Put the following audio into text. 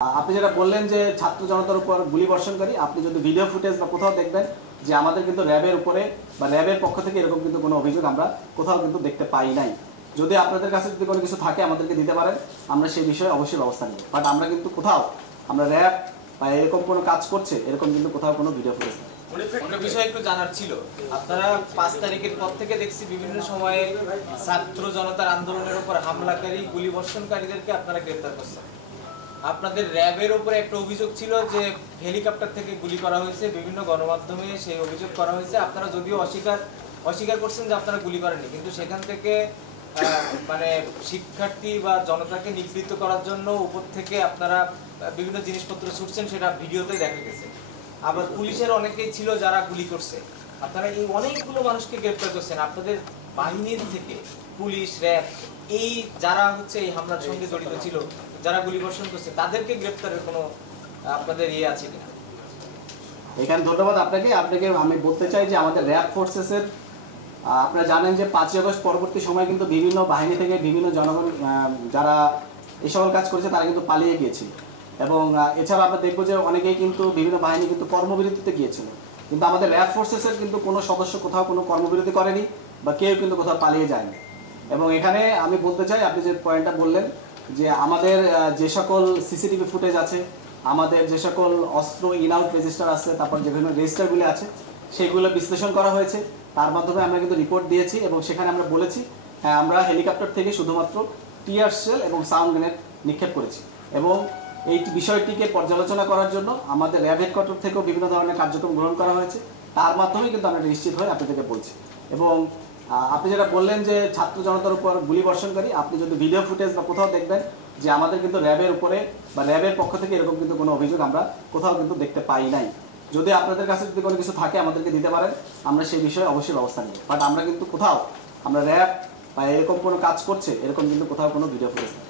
আপনি যেটা বললেন যে ছাত্র জনতার উপর গুলি বর্ষণকারী, আপনি যদি ভিডিও ফুটেজ বা কোথাও দেখবেন যে আমাদের কিন্তু র্যাবের উপরে বা র্যাবের পক্ষ থেকে এরকম কিন্তু কোনো অভিযোগ আমরা কোথাও কিন্তু দেখতে পাই নাই। যদি আপনাদের কাছে যদি কোনো কিছু থাকে আমাদেরকে দিতে পারেন, আমরা সেই বিষয়ে অবশ্যই ব্যবস্থা নেব। বাট আমরা কিন্তু কোথাও আমরা র্যাব বা এরকম কোনো কাজ করছে এরকম কিন্তু কোথাও কোনো ভিডিও ফুটেজ নেই। অন্য বিষয় একটু জানার ছিল, আপনারা 5 তারিখের পর থেকে দেখছি বিভিন্ন সময়ে ছাত্র জনতার আন্দোলনের উপর হামলাকারী গুলি বর্ষণকারীদেরকে আপনারা গ্রেফতার করছেন। আপনাদের র্যাবের উপরে একটা অভিযোগ ছিল যে হেলিকপ্টার থেকে গুলি করা হয়েছে, বিভিন্ন গণমাধ্যমে সেই অভিযোগ করা হয়েছে। আপনারা যদিও অস্বীকার করছেন যে আপনারা গুলি করেননি, কিন্তু সেখান থেকে মানে শিক্ষার্থী বা জনতাকে নিবৃত্ত করার জন্য উপর থেকে আপনারা বিভিন্ন জিনিসপত্র ছুটছেন, সেটা ভিডিওতে দেখা গেছে। আবার পুলিশের অনেকেই ছিল যারা গুলি করছে। আপনারা এই অনেকগুলো মানুষকে গ্রেফতার করছেন। আপনাদের বাহিনীর থেকে পুলিশ, র্যাব, এই যারা হচ্ছে এই হামলার সঙ্গে জড়িত ছিল, যারা গুলি বর্ষণ করছে, তাদেরকে গ্রেফতারের কোনো আপনাদের ইয়ে আছে কিনা? এখানে ধন্যবাদ আপনাকে। আমি বলতে চাই যে আমাদের র্যাব ফোর্সেসের আপনারা জানেন যে 5ই আগস্ট পরবর্তী সময় কিন্তু বিভিন্ন বাহিনী থেকে বিভিন্ন জনগণ যারা এই সকল কাজ করেছে তারা কিন্তু পালিয়ে গিয়েছিল। এবং এছাড়া আমরা দেখবো যে অনেকেই কিন্তু বিভিন্ন বাহিনী কিন্তু কর্মবিরতিতে গিয়েছিল, কিন্তু আমাদের র্যাব ফোর্সেসের কিন্তু কোনো সদস্য কোথাও কোনো কর্মবিরতি করেনি বা কেউ কিন্তু কোথাও পালিয়ে যায়নি। এবং এখানে আমি বলতে চাই, আপনি যে পয়েন্টটা বললেন যে আমাদের যে সকল সিসিটিভি ফুটেজ আছে, আমাদের যে সকল অস্ত্র ইন আউট রেজিস্টার আছে, তারপর যে বিভিন্ন রেজিস্টারগুলি আছে সেগুলো বিশ্লেষণ করা হয়েছে। তার মাধ্যমে আমরা কিন্তু রিপোর্ট দিয়েছি এবং সেখানে আমরা বলেছি হ্যাঁ আমরা হেলিকপ্টার থেকে শুধুমাত্র টিয়ার শেল এবং সাউন্ড গ্রেনেড নিক্ষেপ করেছি। এবং এই বিষয়টিকে পর্যালোচনা করার জন্য আমাদের র্যাব হেডকোয়ার্টার থেকেও বিভিন্ন ধরনের কার্যক্রম গ্রহণ করা হয়েছে। তার মাধ্যমে কিন্তু আমরা নিশ্চিত হয়ে আপনাদেরকে বলছি। এবং আপনি যেটা বললেন যে ছাত্র জনতার উপর গুলি বর্ষণকারী, আপনি যদি ভিডিও ফুটেজ বা কোথাও দেখবেন যে আমাদের কিন্তু র্যাবের উপরে বা র্যাবের পক্ষ থেকে এরকম কিন্তু কোনো অভিযোগ আমরা কোথাও কিন্তু দেখতে পাই নাই। যদি আপনাদের কাছে যদি কোনো কিছু থাকে আমাদেরকে দিতে পারেন, আমরা সেই বিষয়ে অবশ্যই ব্যবস্থা নেব। বাট আমরা কিন্তু কোথাও আমরা র্যাব বা এরকম কোনো কাজ করছে এরকম কিন্তু কোথাও কোনো ভিডিও ফুটেজ নেই।